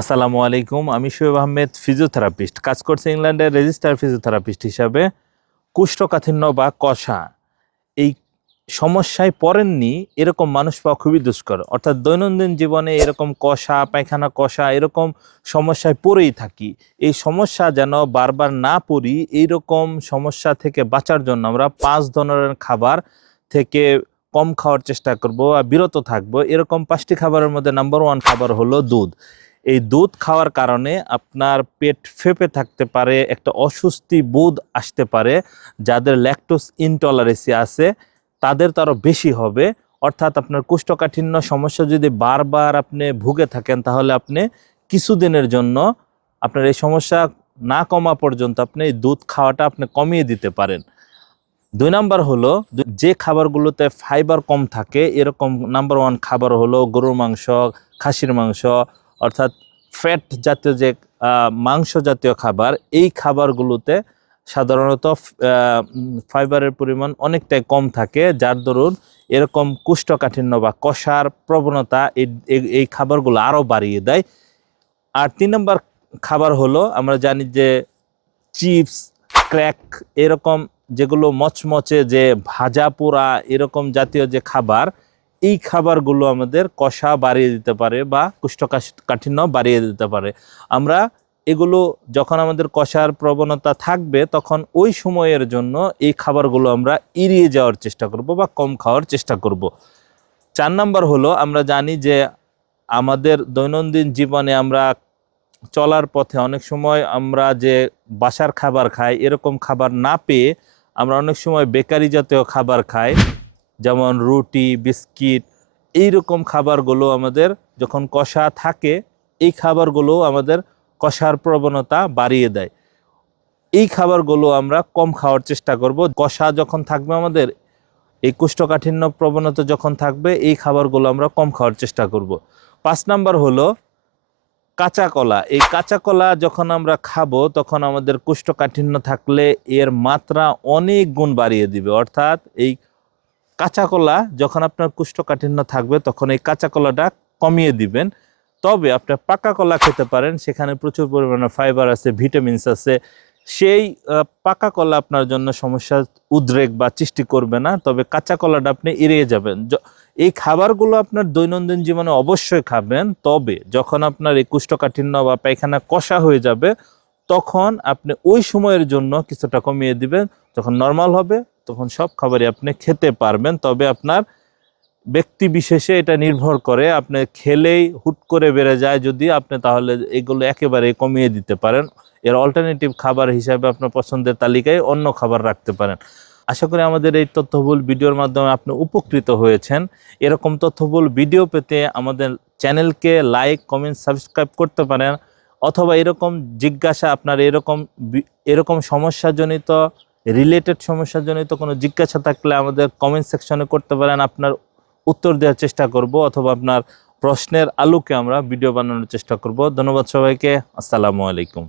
আসসালামু আলাইকুম। আমি শোয়েব আহমেদ, ফিজিওথেরাপিস্ট। কাজ করছি ইংল্যান্ডের রেজিস্টার ফিজিওথেরাপিস্ট হিসাবে। কোষ্ঠকাঠিন্য বা কষা এই সমস্যায় পড়েননি এরকম মানুষ পাওয়া খুবই দুষ্কর। অর্থাৎ দৈনন্দিন জীবনে এরকম কষা, পায়খানা কষা এরকম সমস্যায় পড়েই থাকি। এই সমস্যা যেন বারবার না পড়ি, এইরকম সমস্যা থেকে বাঁচার জন্য আমরা 5 ধরনের খাবার থেকে কম খাওয়ার চেষ্টা করব আর বিরত থাকবো। এরকম 5টি খাবারের মধ্যে নাম্বার 1 খাবার হলো দুধ। এই দুধ খাওয়ার কারণে আপনার পেট ফেঁপে থাকতে পারে, একটা অস্বস্তি বোধ আসতে পারে। যাদের ল্যাকটোজ ইনটলারেন্সি আছে তাদের তো আরও বেশি হবে। অর্থাৎ আপনার কোষ্ঠকাঠিন্য সমস্যা যদি বারবার আপনি ভুগে থাকেন, তাহলে আপনি কিছুদিনের জন্য আপনার এই সমস্যা না কমা পর্যন্ত আপনি এই দুধ খাওয়াটা আপনি কমিয়ে দিতে পারেন। 2 নাম্বার হলো যে খাবারগুলোতে ফাইবার কম থাকে, এরকম নাম্বার 1 খাবার হলো গরুর মাংস, খাসির মাংস, অর্থাৎ ফ্যাট জাতীয় যে মাংস জাতীয় খাবার। এই খাবারগুলোতে সাধারণত ফাইবারের পরিমাণ অনেকটাই কম থাকে, যার দরুন এরকম কোষ্ঠকাঠিন্য বা কষার প্রবণতা এই খাবারগুলো আরও বাড়িয়ে দেয়। আর 3 নম্বর খাবার হলো, আমরা জানি যে চিপস, ক্র্যাক এরকম যেগুলো মচমচে যে ভাজা পোড়া এরকম জাতীয় যে খাবার, এই খাবারগুলো আমাদের কষা বাড়িয়ে দিতে পারে বা কোষ্ঠকাঠিন্য বাড়িয়ে দিতে পারে। আমরা এগুলো যখন আমাদের কষার প্রবণতা থাকবে, তখন ওই সময়ের জন্য এই খাবারগুলো আমরা এড়িয়ে যাওয়ার চেষ্টা করব বা কম খাওয়ার চেষ্টা করব। 4 নাম্বার হলো, আমরা জানি যে আমাদের দৈনন্দিন জীবনে আমরা চলার পথে অনেক সময় আমরা যে বাসার খাবার খাই, এরকম খাবার না পেয়ে আমরা অনেক সময় বেকারি জাতীয় খাবার খাই, যেমন রুটি, বিস্কিট। এইরকম খাবারগুলো আমাদের যখন কষা থাকে, এই খাবারগুলো আমাদের কষার প্রবণতা বাড়িয়ে দেয়। এই খাবারগুলো আমরা কম খাওয়ার চেষ্টা করব। কষা যখন থাকবে আমাদের, এই কোষ্ঠকাঠিন্য প্রবণতা যখন থাকবে, এই খাবারগুলো আমরা কম খাওয়ার চেষ্টা করব। 5 নাম্বার হলো কাঁচা কলা। এই কাঁচা কলা যখন আমরা খাবো, তখন আমাদের কোষ্ঠকাঠিন্য থাকলে এর মাত্রা অনেক গুণ বাড়িয়ে দিবে। অর্থাৎ এই কাঁচা কলা যখন আপনার কোষ্ঠকাঠিন্য থাকবে, তখন এই কাঁচা কলাটা কমিয়ে দিবেন। তবে আপনি পাকা কলা খেতে পারেন, সেখানে প্রচুর পরিমাণে ফাইবার আছে, ভিটামিনস আছে। সেই পাকা কলা আপনার জন্য সমস্যা, উদ্রেক বা সৃষ্টি করবে না। তবে কাঁচা কলাটা আপনি এড়িয়ে যাবেন। এই খাবারগুলো আপনার দৈনন্দিন জীবনে অবশ্যই খাবেন। তবে যখন আপনার এই কোষ্ঠকাঠিন্য বা পায়খানা কষা হয়ে যাবে, তখন আপনি ওই সময়ের জন্য কিছুটা কমিয়ে দিবেন। যখন নর্মাল হবে, তখন সব খাবারই আপনি খেতে পারবেন। তবে আপনার ব্যক্তি বিশেষে এটা নির্ভর করে। আপনি খেলেই হুট করে বেড়ে যায় যদি, আপনি তাহলে এগুলো একেবারে কমিয়ে দিতে পারেন। এর অল্টারনেটিভ খাবার হিসাবে আপনার পছন্দের তালিকায় অন্য খাবার রাখতে পারেন। আশা করি আমাদের এই তথ্যবহুল ভিডিওর মাধ্যমে আপনি উপকৃত হয়েছেন। এরকম তথ্যবহুল ভিডিও পেতে আমাদের চ্যানেলকে লাইক, কমেন্ট, সাবস্ক্রাইব করতে পারেন। অথবা এরকম জিজ্ঞাসা, আপনার এরকম সমস্যাজনিত রিলেটেড সমস্যাজনিত কোনো জিজ্ঞাসা থাকলে আমাদের কমেন্ট সেকশনে করতে পারেন। আপনার উত্তর দেওয়ার চেষ্টা করব, অথবা আপনার প্রশ্নের আলোকে আমরা ভিডিও বানানোর চেষ্টা করব। ধন্যবাদ সবাইকে। আসসালামু আলাইকুম।